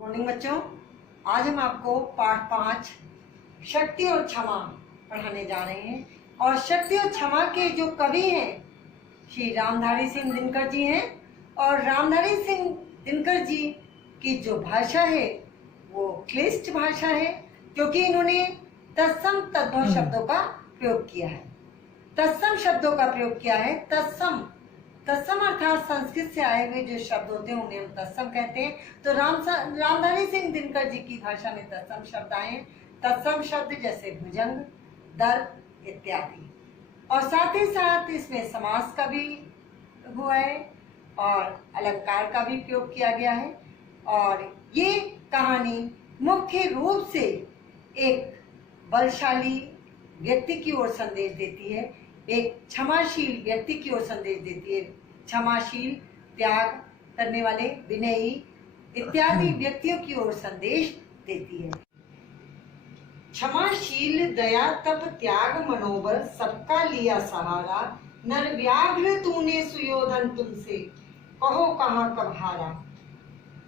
Morning बच्चों, आज हम आपको पाठ 5 शक्ति और क्षमा पढ़ाने जा रहे हैं। और शक्ति और क्षमा के जो कवि हैं श्री रामधारी सिंह दिनकर जी हैं। और रामधारी सिंह दिनकर जी की जो भाषा है वो क्लिष्ट भाषा है, क्योंकि इन्होंने तत्सम तद्भव शब्दों का प्रयोग किया है। तत्सम शब्दों का प्रयोग किया है। तत्सम अर्थात संस्कृत से आए हुए जो शब्द होते हैं उन्हें हम तत्सम कहते हैं। तो रामधारी सिंह दिनकर जी की भाषा में तत्सम शब्द आए। तत्सम शब्द जैसे भुजंग, दर्प इत्यादि। और साथ ही साथ इसमें समास का भी हुआ है और अलंकार का भी प्रयोग किया गया है। और ये कहानी मुख्य रूप से एक बलशाली व्यक्ति की ओर संदेश देती है, एक क्षमाशील व्यक्ति की ओर संदेश देती है। क्षमाशील, त्याग करने वाले, विनयी इत्यादि व्यक्तियों की ओर संदेश देती है। क्षमाशील, दया, तप, त्याग, मनोबल सबका लिया सहारा, नर व्याघ्र तूने सुयोधन तुमसे, कहो कहाँ कब हारा।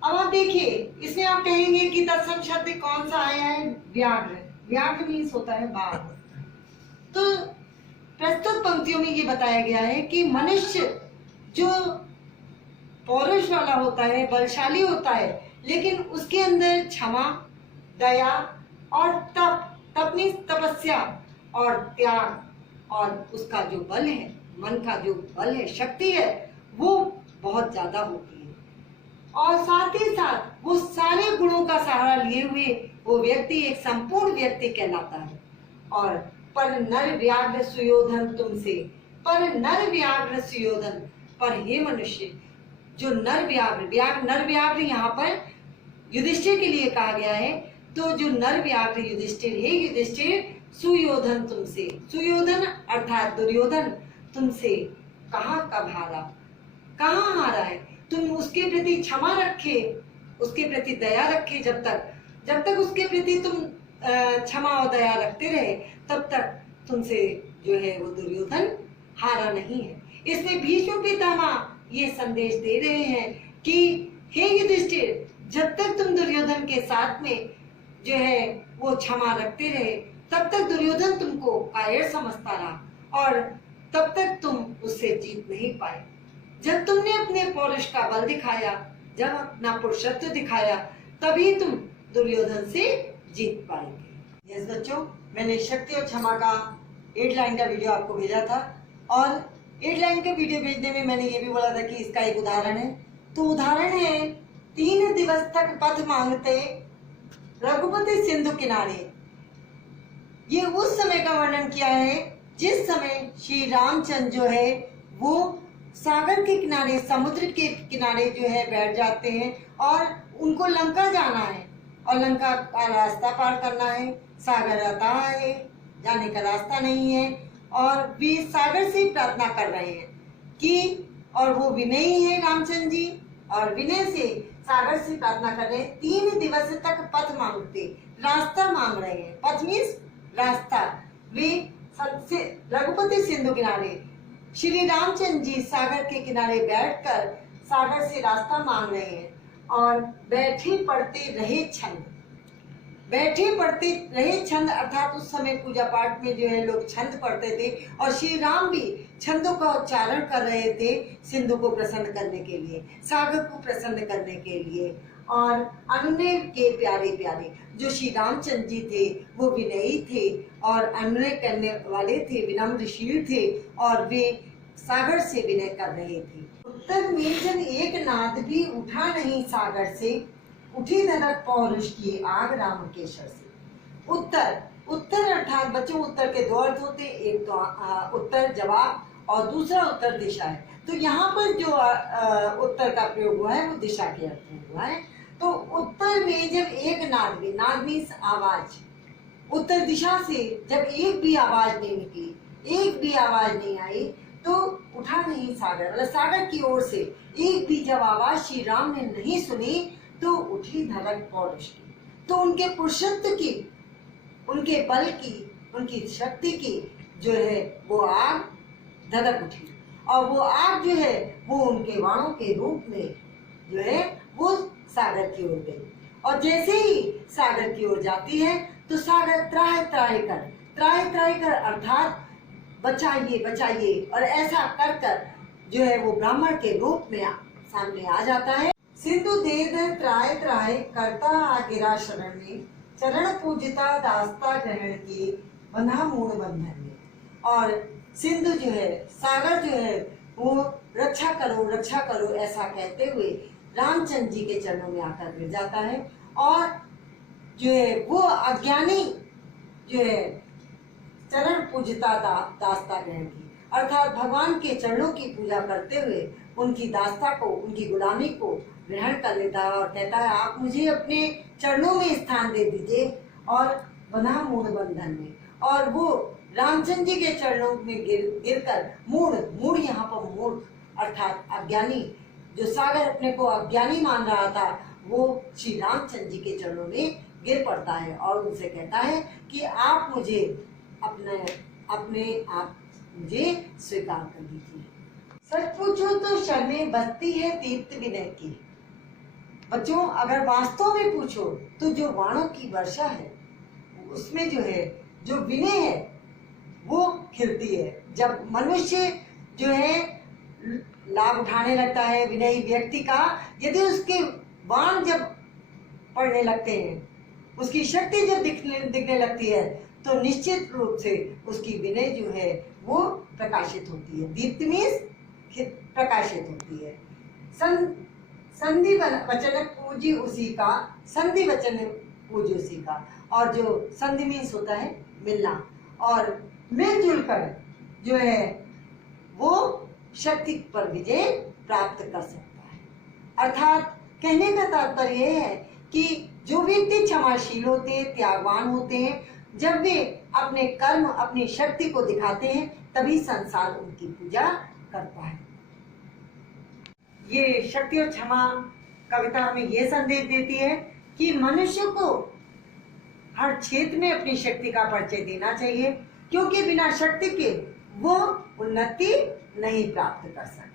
अब आप देखिए, इसमें आप कहेंगे कि तत्सम शब्द कौन सा आया है? व्याघ्र। व्याघ्र मीन्स होता है बाघ। तो प्रस्तुत पंक्तियों में ये बताया गया है कि मनुष्य जो पौरुष वाला होता है, बलशाली होता है, लेकिन उसके अंदर क्षमा, दया और तप मीन्स तपस्या और त्याग, और उसका जो बल है, मन का जो बल है, शक्ति है, वो बहुत ज्यादा होती है। और साथ ही साथ वो सारे गुणों का सहारा लिए हुए वो व्यक्ति एक संपूर्ण व्यक्ति कहलाता है। और पर नर व्याघ्र सुयोधन तुमसे, पर नर व्याघ्र सुयोधन, पर हे मनुष्य जो नर व्याघ्र यहाँ पर युधिष्ठिर के लिए कहा गया है। तो जो नर व्याघ्र युधिष्ठिर है, युधिष्ठिर सुयोधन तुमसे, सुयोधन अर्थात दुर्योधन तुमसे कहाँ कब हारा, कहाँ हारा है। तुम उसके प्रति क्षमा रखे, उसके प्रति दया रखे, जब तक उसके प्रति तुम क्षमा और दया रखते रहे, तब तक तुमसे जो है वो दुर्योधन हारा नहीं है। इसमें भीष्म पितामह ये संदेश दे रहे हैं कि हे युधिष्ठिर, जब तक तुम दुर्योधन के साथ में जो है वो क्षमा रखते रहे, तब तक दुर्योधन तुमको कायर समझता रहा और तब तक तुम उससे जीत नहीं पाए। जब तुमने अपने पौरुष का बल दिखाया, जब अपना पुरुषत्व दिखाया, तभी तुम दुर्योधन से जीत पाएंगे। यस बच्चों, मैंने शक्ति और क्षमा का 8 लाइन का वीडियो आपको भेजा था। और 8 लाइन के वीडियो भेजने में मैंने ये भी बोला था कि इसका एक उदाहरण है। तो उदाहरण है, 3 दिवस तक पथ मांगते रघुपति सिंधु किनारे। ये उस समय का वर्णन किया है जिस समय श्री रामचंद्र जो है वो सागर के किनारे, समुद्र के किनारे जो है बैठ जाते हैं और उनको लंका जाना है और लंका का रास्ता पार करना है। सागर अथाह है, जाने का रास्ता नहीं है, और वे सागर से प्रार्थना कर रहे हैं कि, और वो विनयी है रामचंद्र जी, और विनय से सागर से प्रार्थना कर रहे हैं। 3 दिवस तक पथ मांगते, रास्ता मांग रहे हैं। पथ मीन्स रास्ता। वे सबसे रघुपति सिंधु किनारे, श्री रामचंद्र जी सागर के किनारे बैठकर सागर से रास्ता मांग रहे हैं और बैठे पढ़ते रहे छंद अर्थात उस समय पूजा पाठ में जो है लोग छंद पढ़ते थे और श्री राम भी छंदों का उच्चारण कर रहे थे सिंधु को प्रसन्न करने के लिए, सागर को प्रसन्न करने के लिए। और अनुनय के प्यारे जो श्री रामचंद्र जी थे वो विनयी थे और अनुनय करने वाले थे, विनम्रशील थे, और वे सागर से विनय कर रहे थे। उत्तर में जब एक नाद भी उठा नहीं सागर से, उठी धड़क पौरुष की आग राम केशर से। उत्तर अर्थात बच्चों, उत्तर के 2 अर्थ होते हैं, एक तो उत्तर जवाब और दूसरा उत्तर दिशा है। तो यहाँ पर जो उत्तर का प्रयोग हुआ है वो दिशा के अर्थ में हुआ है। तो उत्तर में जब एक नाद मीन्स आवाज, उत्तर दिशा से जब एक भी आवाज नहीं निकली, एक भी आवाज नहीं आई, तो उठा नहीं सागर, मतलब सागर की ओर से एक भी जब आवाज श्री राम ने नहीं सुनी, तो उठी धड़क पौरुष की। तो उनके पुरुषत्व की, उनके बल की, उनकी शक्ति की जो है वो आग धड़क उठी, और वो आग जो है वो उनके बाणों के रूप में जो है वो सागर की ओर गई। और जैसे ही सागर की ओर जाती है तो सागर त्राहि त्राहि कर अर्थात बचाइए बचाइए, और ऐसा कर कर जो है वो ब्राह्मण के रूप में सामने आ जाता है। सिंधु दे त्राहि त्राहि करता आ गिरा शरण में, चरण पूजता दास्ता ग्रहण की बंधा मूढ़ बंधन में। और सिंधु जो है, सागर जो है वो रक्षा करो ऐसा कहते हुए रामचंद्र जी के चरणों में आकर गिर जाता है। और जो है वो अज्ञानी जो है चरण पूजता दास्ता ग्रहण की, अर्थात भगवान के चरणों की पूजा करते हुए उनकी दास्ता को, उनकी गुलामी को ग्रहण कर लेता है और कहता है आप मुझे अपने चरणों में स्थान दे दीजिए और बंधा मूढ़ बंधन में। और वो रामचंद्र जी के चरणों में गिरकर मूढ़ यहाँ पर मूर्ख अर्थात अज्ञानी, जो सागर अपने को अज्ञानी मान रहा था, वो श्री रामचंद्र जी के चरणों में गिर पड़ता है और उनसे कहता है कि आप मुझे अपने आप मुझे स्वीकार कर लीजिए। सच पूछो तो शर्में बसती है तीर्थ विनय की। बच्चों, अगर वास्तव में पूछो तो जो वाणों की वर्षा है उसमें जो है जो विनय है वो खिलती है। जब मनुष्य जो है लाभ उठाने लगता है विनयी व्यक्ति का, यदि उसके बाण जब पड़ने लगते हैं, उसकी शक्ति जब दिखने लगती है, तो निश्चित रूप से उसकी विनय जो है वो प्रकाशित होती है, दीप्ति मीन्स प्रकाशित होती है। संधि वचन पूजी उसी का, संधि वचन पूजी उसी का। और जो संधि मीन्स होता है मिलना, और मिलजुल कर जो है वो शक्ति पर विजय प्राप्त कर सकता है। अर्थात कहने का तात्पर्य यह है कि जो व्यक्ति क्षमाशील होते हैं, त्यागवान होते हैं, जब वे अपने कर्म, अपनी शक्ति को दिखाते हैं, तभी संसार उनकी पूजा करता है। ये शक्ति और क्षमा कविता हमें ये संदेश देती है कि मनुष्य को हर क्षेत्र में अपनी शक्ति का परिचय देना चाहिए, क्योंकि बिना शक्ति के वो उन्नति नहीं प्राप्त कर सकता।